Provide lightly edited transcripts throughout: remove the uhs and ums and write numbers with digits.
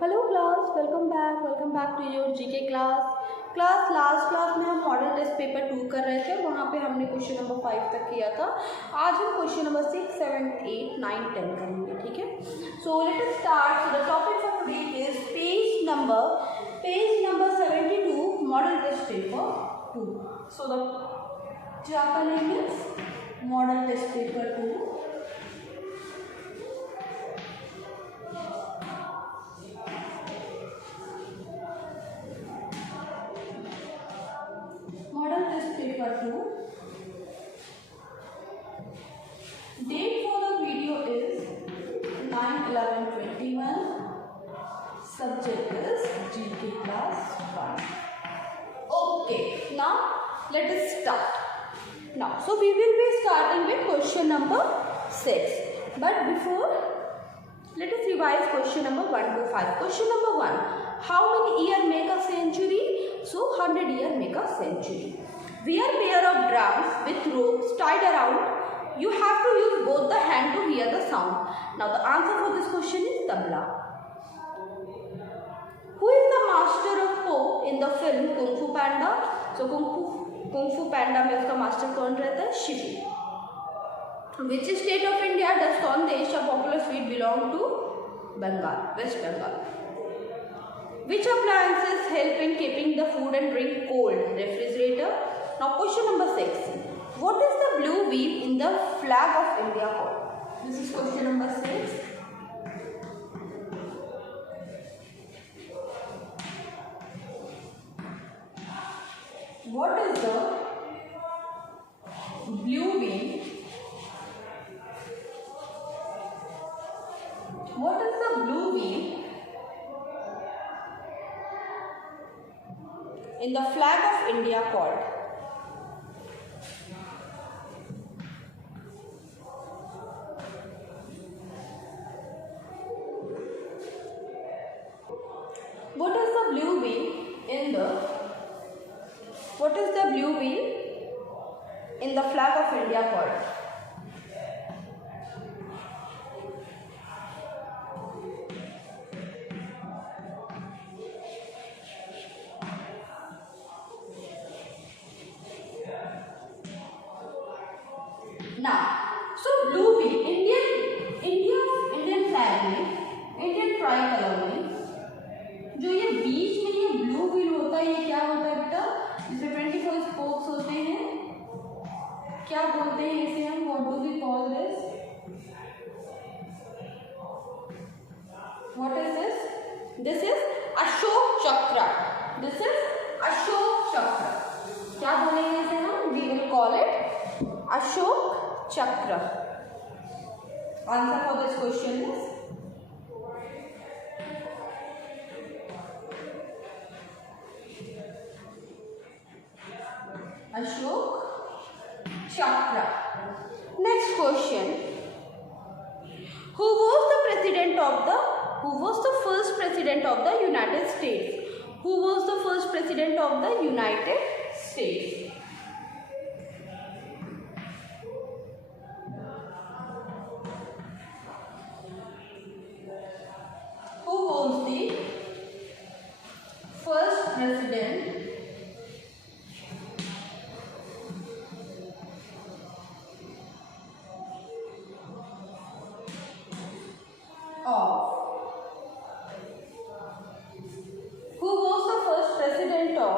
Hello class, welcome back to your GK class last class में हम model test paper 2 कर रहे थे। वहाँ पे हमने क्वेश्चन नंबर 5 तक किया था। आज हम क्वेश्चन नंबर 6, 7, 8, 9, 10 करेंगे। ठीक है, so let us start. So the topic for today is page number 72 model test paper 2। So the क्या करेंगे, model test paper 2। Model test paper 2. Date for the video is 9/11/21. Subject is GK class 1. Okay, now let us start. Now, so we will be starting with question number 6. But before, let us revise question number 1 to 5. Question number 1. How many years make a century? So 100 years make a century. Wear pair of drums with ropes tied around. You have to use both the hand to hear the sound. Now the answer for this question is tabla. Who is the master of Po in the film Kung Fu Panda? So Kung Fu Panda में उसका master कौन रहता है? Shibu. Which state of India does Sandesh, a popular sweet, belong to? Bengal, West Bengal. Which appliances help in keeping the food and drink cold? Refrigerator. Now question number 6. What is the blue wheel in the flag of India called? This is question number 6. What is the blue wheel? What is the blue wheel in the flag of India called? What is the blue wheel in the flag of India called? Now, so blue wheel, Indian flag में, Indian tricolour में जो ये बीच में ये blue wheel होता है, ये क्या होता है बेटा? इसमें 24 स्पोक्स होते हैं. क्या बोलते हैं इसे हम? What do we call this? What is this? This is Ashok Chakra. This is Ashok Chakra. क्या बोलेंगे इसे हम? We will call it Ashok Chakra. Answer for this question is Ashok Chakra. Next question. Who was the first president of the United States? Who was the first president of the United States? Who was the first president of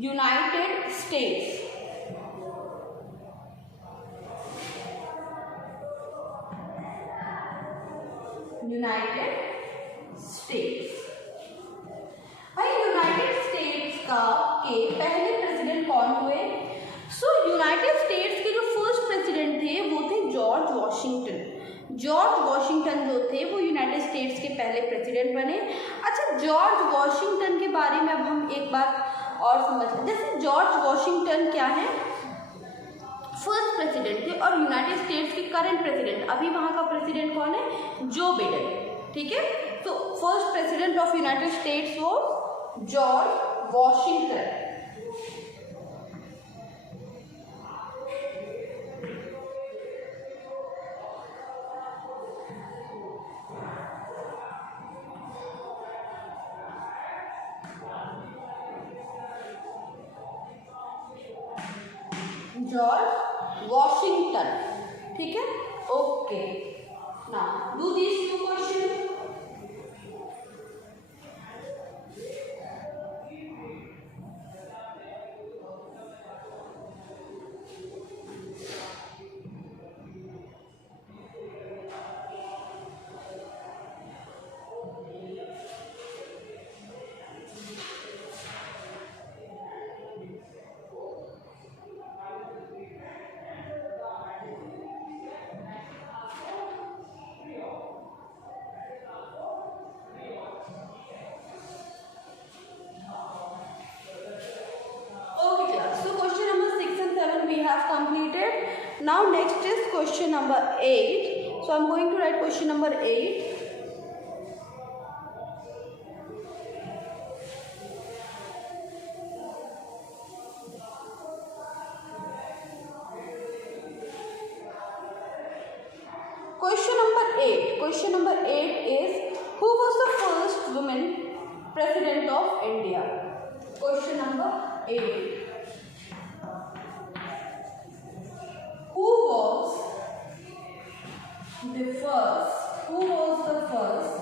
United States? United States. भाई United states के पहले president कौन हुए? सो United states के जो first president थे वो थे जॉर्ज वॉशिंगटन. जॉर्ज वॉशिंगटन जो थे वो यूनाइटेड स्टेट्स के पहले प्रेसिडेंट बने. अच्छा, जॉर्ज वॉशिंगटन के बारे में अब हम एक बात और समझ लें. जैसे जॉर्ज वॉशिंगटन क्या है? फर्स्ट प्रेसिडेंट थे और यूनाइटेड स्टेट्स के करंट प्रेसिडेंट, अभी वहाँ का प्रेसिडेंट कौन है? Joe Biden. ठीक है, तो first president of United states वो जॉर्ज वॉशिंगटन. George Washington. ठीक है, okay. Now do these two question. Now next is question number 8. So I am going to write question number 8. Question number 8 is, who was the first woman president of India? Question number 8. Who was the first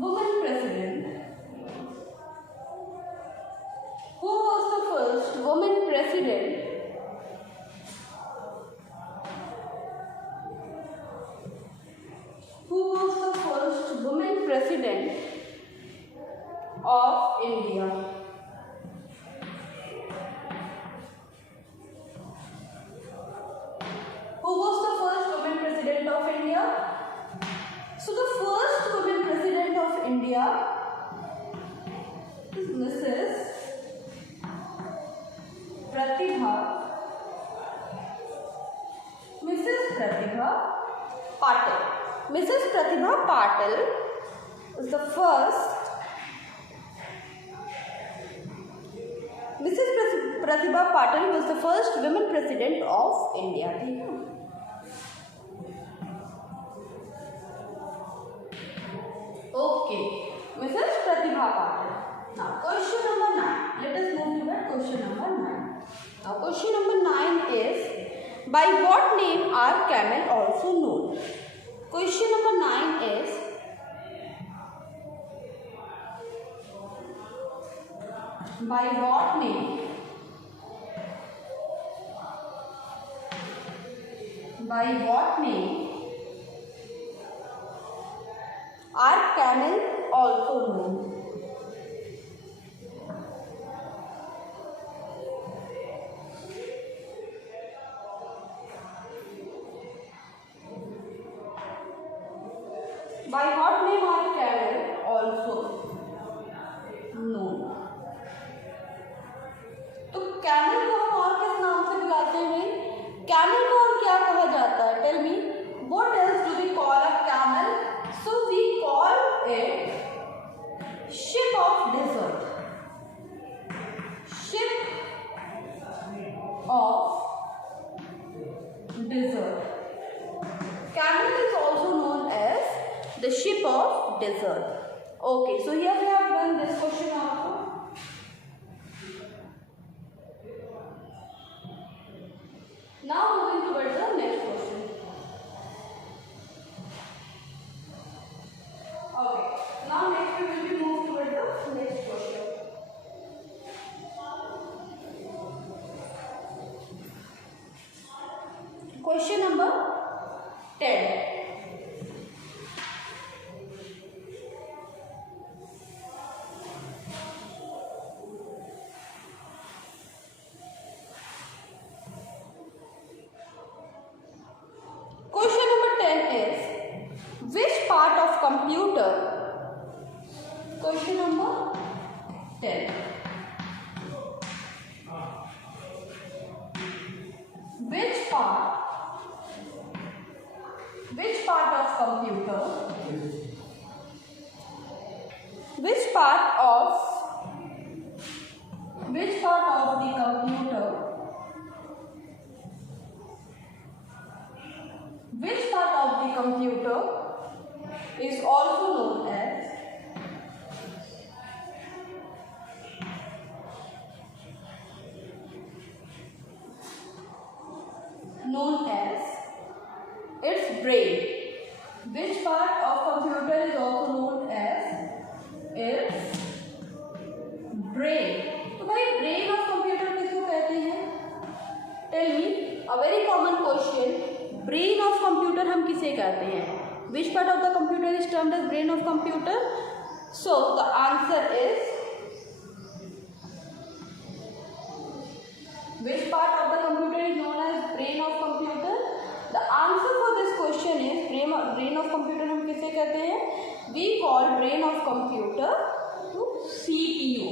woman president? Who was the first woman president of India? Who was the first woman president of India? So the first woman president of India is Mrs. Pratibha Patil. Mrs. Pratibha Patil is the first. Mrs. Pratibha Patil was the first women president of India. Okay, Mrs. Pratibha Patil. Now question number 9. Let us move to that question number 9. Now question number 9 is, by what name are camel also known? Question number 9 is, by what name are camel also known? By what name are camel also known? तो camel को हम और किस नाम से बुलाते हैं? Camel को और क्या कहा जाता है? Tell me, what else do we call a camel? So we call it ship of desert. Ship of desert. Camel is also known as the ship of desert. Okay, so here we have done this question also. Now moving towards the next question. Okay, now next we will be moved towards the next question. Question number 10. Question number 10. Which part of computer? Which part of the computer? Which part of the computer is also known as किसे कहते हैं? Which part of the computer is termed as brain of computer? So the answer is which part of the computer is known as brain of computer? The answer for this question is brain of computer हम किसे कहते हैं? We call brain of computer to CPU,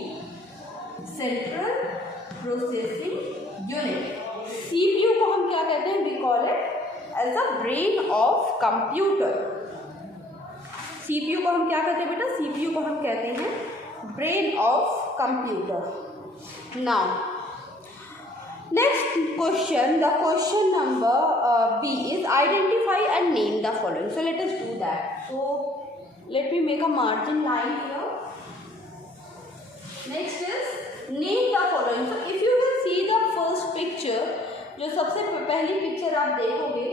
Central Processing Unit. CPU को हम क्या कहते हैं? We call it as the brain of computer. CPU को हम क्या कहते हैं बेटा? CPU को हम कहते हैं brain of computer. Now next question, the question number B is identify and name the following. So let us do that. So let me make a margin line here. Next is name the following. So if you will see the first picture, जो सबसे पहली picture आप देखोगे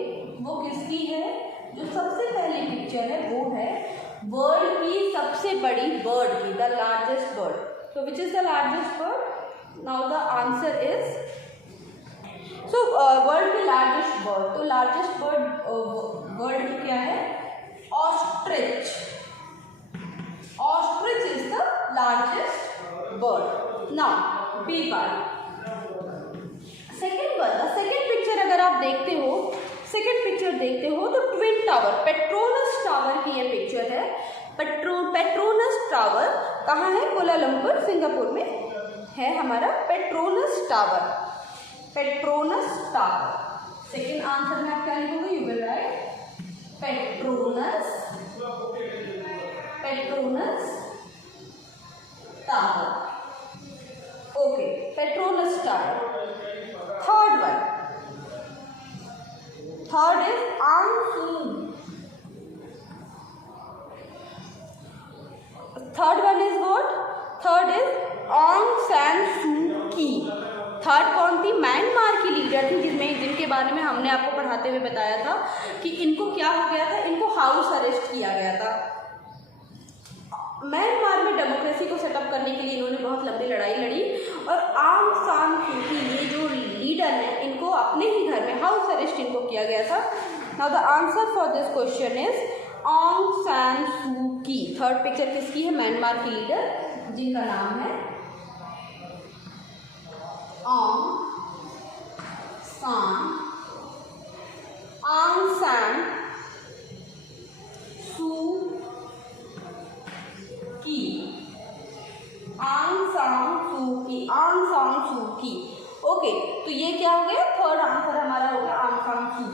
वो किसकी है? जो सबसे पहली पिक्चर है वो है वर्ल्ड की सबसे बड़ी बर्ड की, the largest bird. So which is the largest bird? Now the answer is world की लार्जेस्ट बर्ड. तो लार्जेस्ट बर्ड की क्या है? Ostrich. Ostrich is the largest bird. Now B part. Second one, the second picture अगर आप देखते हो, second picture देखते हो तो ट्विन टावर, पेट्रोनस टावर की ये पिक्चर है. पेट्रोनस टावर कहाँ है? कोलालंपुर, सिंगापुर में है हमारा Petronas tower. Petronas tower. Second answer में आप क्या लिखोगे? You will write Petronas tower. Okay, Petronas tower. Third one, third is आंसू. Third one is what? Third is Aung San Suu Kyi. Third कौन थी? म्यांमार की लीडर थी, जिनके बारे में हमने आपको पढ़ाते हुए बताया था कि इनको क्या हो गया था? इनको हाउस अरेस्ट किया गया था. म्यांमार में डेमोक्रेसी को सेटअप करने के लिए इन्होंने बहुत लंबी लड़ाई लड़ी और आंग सान सू की ये जो लीडर है इनको अपने ही घर में हाउस अरेस्ट इनको किया गया था. Now the answer for this question is आंग सान सू की. थर्ड पिक्चर किसकी है? म्यांमार की लीडर जिनका नाम है आंग सान सू की. आंग सान सू की. ओके, तो ये क्या हो गया? थर्ड आंसर हमारा हो गया Aung San Suu.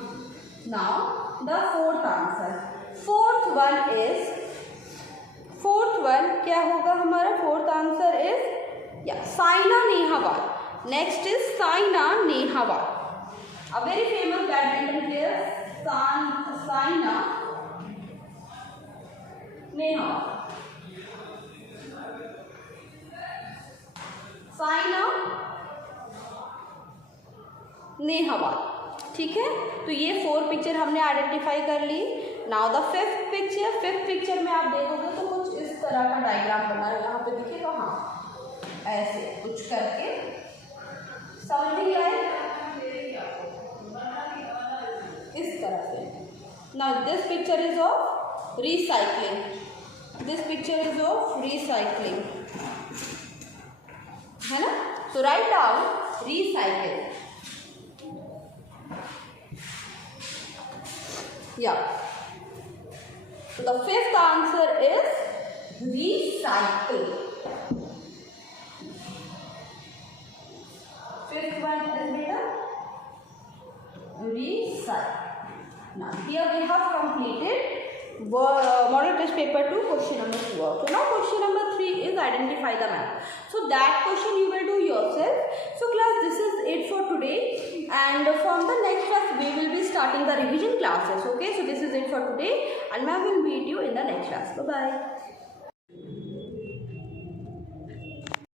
Now the fourth answer. Fourth one क्या होगा हमारा? Fourth answer is Saina Nehwal. Next is Saina Nehwal, a very famous badminton player. Saina Nehwal. Saina Nehwal. ठीक है, तो ये 4 पिक्चर हमने आइडेंटिफाई कर ली. नाउ द फिफ्थ पिक्चर में आप देखोगे तो कुछ इस तरह का डायग्राम बना है. यहाँ पे देखिएगा, हाँ ऐसे कुछ करके समझ नहीं आए इस तरह से. Now this picture is of recycling. है ना? सो राइट डाउन रिसाइकिल. या so the fifth answer is recycle. Fifth one is beta recycle. Now here we have completed model test paper 2 question number 2. So now question number 3 is identify the map. So that question you will do yourself. So class, this is it for today, and from the next class we will be starting the revision classes. Okay, so this is it for today, and I will meet you in the next class. Bye bye.